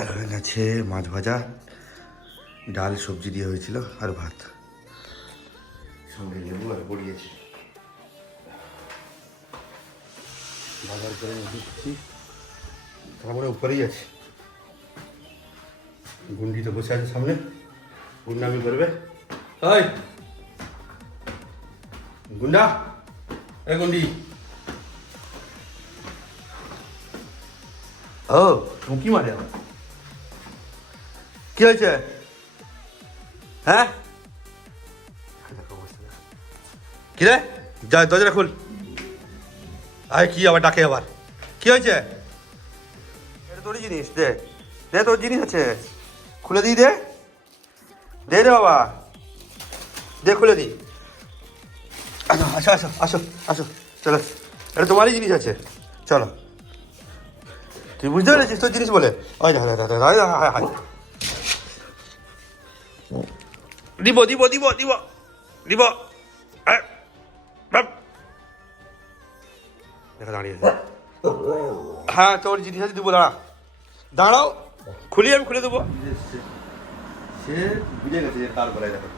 এখন আছে মাছ ভাজা, ডাল সবজি দিয়ে হয়েছিল আর ভাত, সঙ্গে লেবু আর বড়িয়েছে। বাজার করে নিয়ে দিচ্ছি, তারপরে উপরেই আছে। গুন্ডি তো বসে আছে সামনে, গুন্ডামি করবে। ওই গুন্ডা, এ গুন্ডি, ও উঁকি মারে আমার। কি হয়েছে? হ্যাঁ কি রে, যা দরজা খুল। আরে কি আবার ডাকে আবার, কি হয়েছে? এটা তোরই জিনিস, দে দে, তোর জিনিস আছে, খুলে দিই, দে দে রে বাবা, দে খুলে দিই। আসো আসো আসো আসো আসো, চলো, এটা তোমারই জিনিস আছে, চলো। তুই বুঝতে পেরেছিস তোর জিনিস বলে? ওই দিব দিব দিব দিব দিব, দেখা দাঁড়িয়ে, হ্যাঁ তোর জিনিস আছে, দিব, দাঁড়া, দাঁড়াও, খুলি, আমি খুলে দেবো। সে বুঝে গেছে যে তার বেলায়, দেখো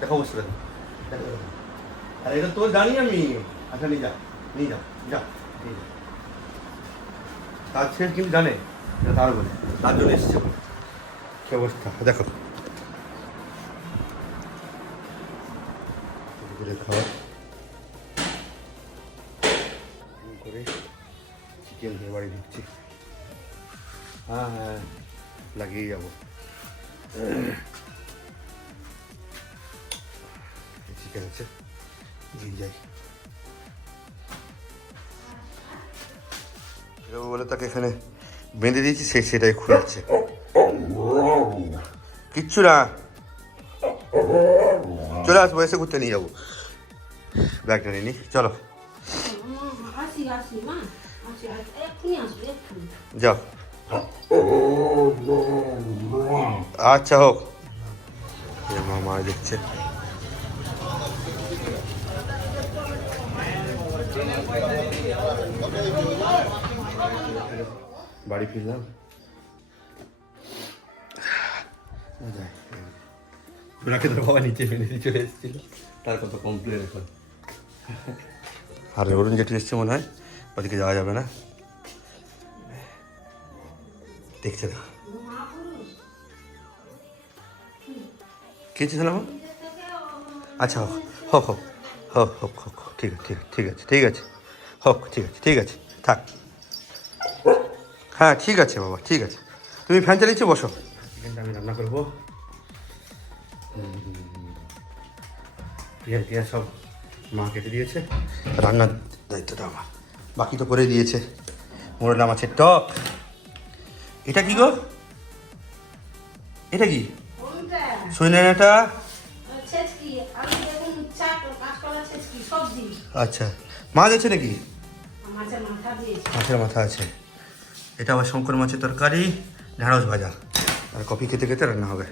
দেখো অবস্থা, দেখো দেখো, আর এটা তোর জানি আমি। আচ্ছা নিয়ে যা, নিয়ে যা, যা নিয়ে যা। তার সে কিন্তু জানে এটা তার বলে, তার জন্য এসছে বলে। কি অবস্থা দেখো, খাওয়া করে চিকেন দিয়ে বাড়ি ঢুকছি। হ্যাঁ হ্যাঁ লাগিয়ে যাবো, চিকেন আছে, দিয়ে যাই। বলে তাকে এখানে বেঁধে দিয়েছি, সেটাই খুঁড়ছে, কিচ্ছু না। চলে আসবো, এসে ঘুরতে নিয়ে যাবো, ব্যাগটা নিয়ে নি, চলো যাও। আচ্ছা হোক, মামা দেখছে। বাড়ি ফিরলাম, ওনাকে তো বাবা নিচে ফেলে দিয়ে চলে এসেছিল, তার কত কমপ্লেন এখন। আর অরুণ জেঠু এসছে মনে হয়, ওদিকে যাওয়া যাবে না, দেখছে না। কিছু ছিলাম, আচ্ছা হোক হোক হোক হোক হোক হোক, ঠিক আছে ঠিক আছে ঠিক আছে, হোক ঠিক আছে ঠিক আছে, থাক। হ্যাঁ ঠিক আছে বাবা, ঠিক আছে, তুমি ফ্যান চালিয়েছো, বসো। চিকেনটা আমি রান্না করবো, পেঁয়াজ টিয়াজ সব মা কেটে দিয়েছে, রান্নার দায়িত্বটা আমার, বাকি তো করে দিয়েছে। মোরলা মাছের টক, এটা কি গো, এটা কি সৈনাটা? আচ্ছা, মাছ আছে নাকি? মাছের মাথা আছে। এটা আবার শঙ্কর মাছের তরকারি, ঢেঁড়স ভাজা, আর কফি খেতে খেতে রান্না হবে।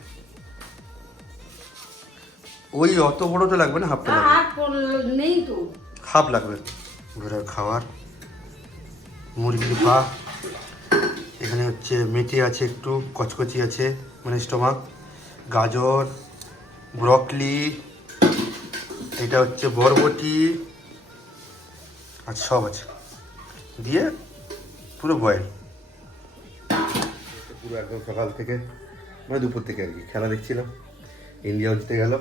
ওই অত বড় তো লাগবে না, হাফটা লাগবে, নেই তো, হাফ লাগবে ঘোড়ার খাওয়ার। মুরগির পা, এখানে হচ্ছে মেথি আছে, একটু কচকচি আছে মানে স্টোমাক, গাজর, ব্রকলি, এটা হচ্ছে বরবটি, আর সব আছে দিয়ে পুরো বয়েল। পুরো একদম সকাল থেকে মানে দুপুর থেকে আর কি খেলা দেখছিলাম, ইন্ডিয়াও জিতে গেল।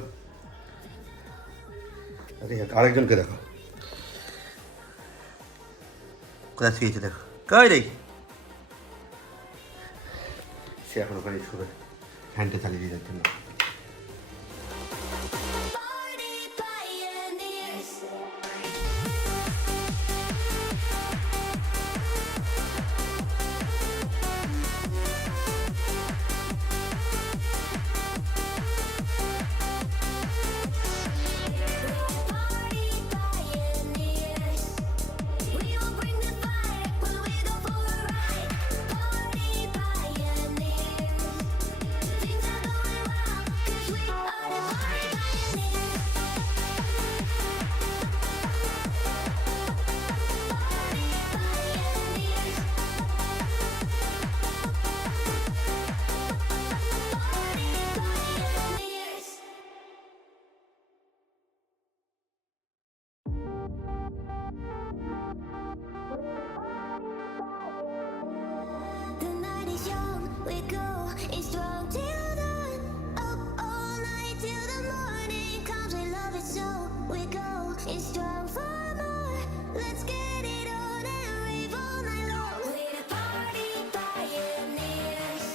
আরেকজনকে দেখো কোথায় শুয়েছে, দেখো কই রে, সে এখন ওখানে শুবে, ফ্যানটা চালিয়ে দিয়ে যাচ্ছে না। it's strong till dawn. Up all night till the morning comes. We love it so we go. It's strong for more. Let's get it on and rave all night long. We're the party pioneers.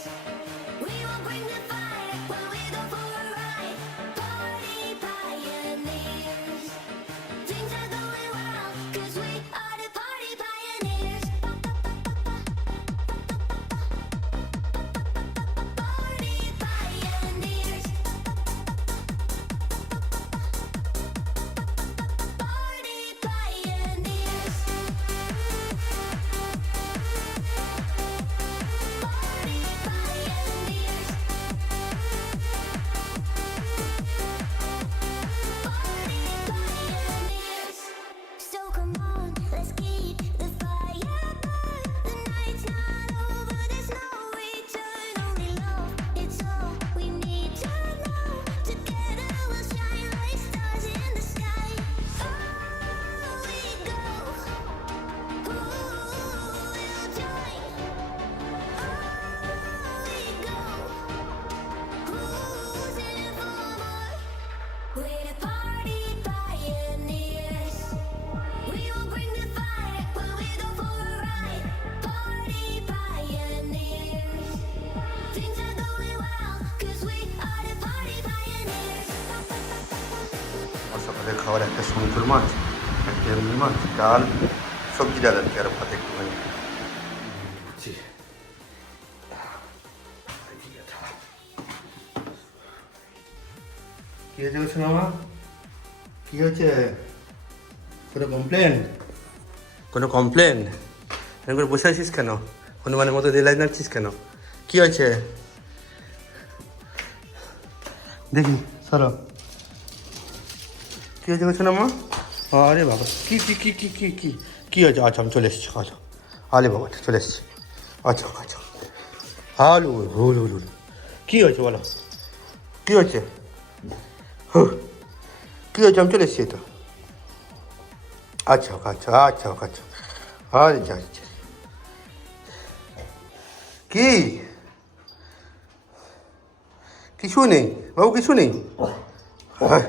We will bring the fire when we go for a ride. Party pioneers. Things are going well, 'cause we are the party pioneers. Party pioneers. Party pioneers. Party pioneers. Party pioneers. So come on, let's keep the fire burn. The night's not over, there's no return. Only love, it's all we need to know. Together we'll shine like stars in the sky. Oh, we go. Ooh, we'll join. Oh, we go. Who's in for more? We're the party pioneers. We will bring the fire when we go for a ride. Party pioneers. Things are going well, 'cause we are the party pioneers. আমার সকালের খাবার একটা সমুদ্র মাছ, একটা এমনি মাছ, ডাল, সবজি ডাল আর কি, আর ভাত একটুখানি। কি হয়েছে গো সোনামা? কি হয়েছে? কোনো কমপ্লেন? কোনো কমপ্লেন? এরকম করে বসে আছিস কেন? হনুমানের মতো রেলাইজ নাড়ছিস কেন? কি হয়েছে? দেখি সরো। কি হয়েছে গো সোনামা? আরে বাবা, কি কি কি কি কি কি কি হয়েছে? আচ্ছা আমি চলে এসেছি, আচ্ছা আরে বাবা চলে এসেছি, আচ্ছা আচ্ছা হালু হুল হুল হুল। কী হয়েছে বলো, কী হয়েছে? কী হয়েছে? আমি চলে এসেছি তো। আচ্ছা আচ্ছা আচ্ছা আচ্ছা আরে যা আচ্ছা। কি কিছু নেই বাবু, কিছু নেই? হ্যাঁ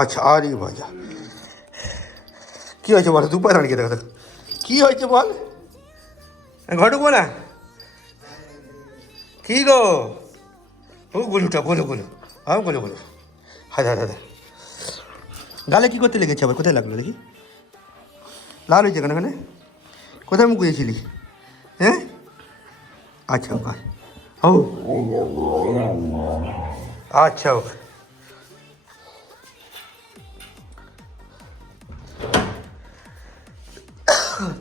আচ্ছা, আরে বাজা কী হয়েছে বলো? দুপায় দাঁড়িয়ে দেখো, কী হয়েছে বল? ঘরে ঢুকবো না? কী গো? ও গুলুটা বলো বলো, হ্যাঁ বলো বলো। হ্যাঁ দাদা দাদা, গালে কী করতে লেগেছে আবার? কোথায় লাগলো দেখি? লাল হয়েছে কেন এখানে? কোথায় মুখ গুঁজেছিলি? হ্যাঁ আচ্ছা ও আচ্ছা ও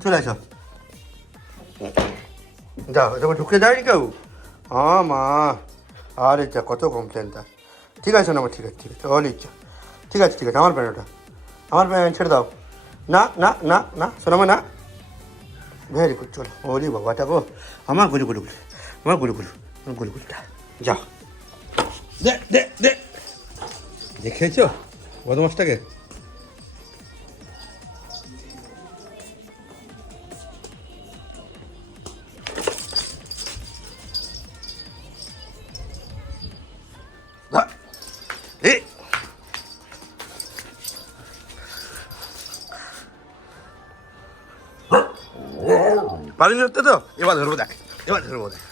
চলে আসো, যাও এরকম ঢুকে যায়নি কেউ? হ্যাঁ মা, আরে যা কত কমপ্লেন তা। ঠিক আছে না, ঠিক আছে ঠিক আছে, ওর ইচ্ছা, ঠিক আছে ঠিক আছে। আমার প্যান্ট ওটা, আমার প্যান্ট ছেড়ে দাও। না না না না শোনাবো না। ভেরি গুড, চলো। ওরে বাবাটা গো, আমার গুলু গুলু গুলু, আমার গুলু গুলু, আমার গুলু গুলুটা। যাও দে দে দে, দেখেছো বদমাসটাকে? পানি ধরতে তো, এবার ধরবো দেখ, এবার ধরবো দেখ।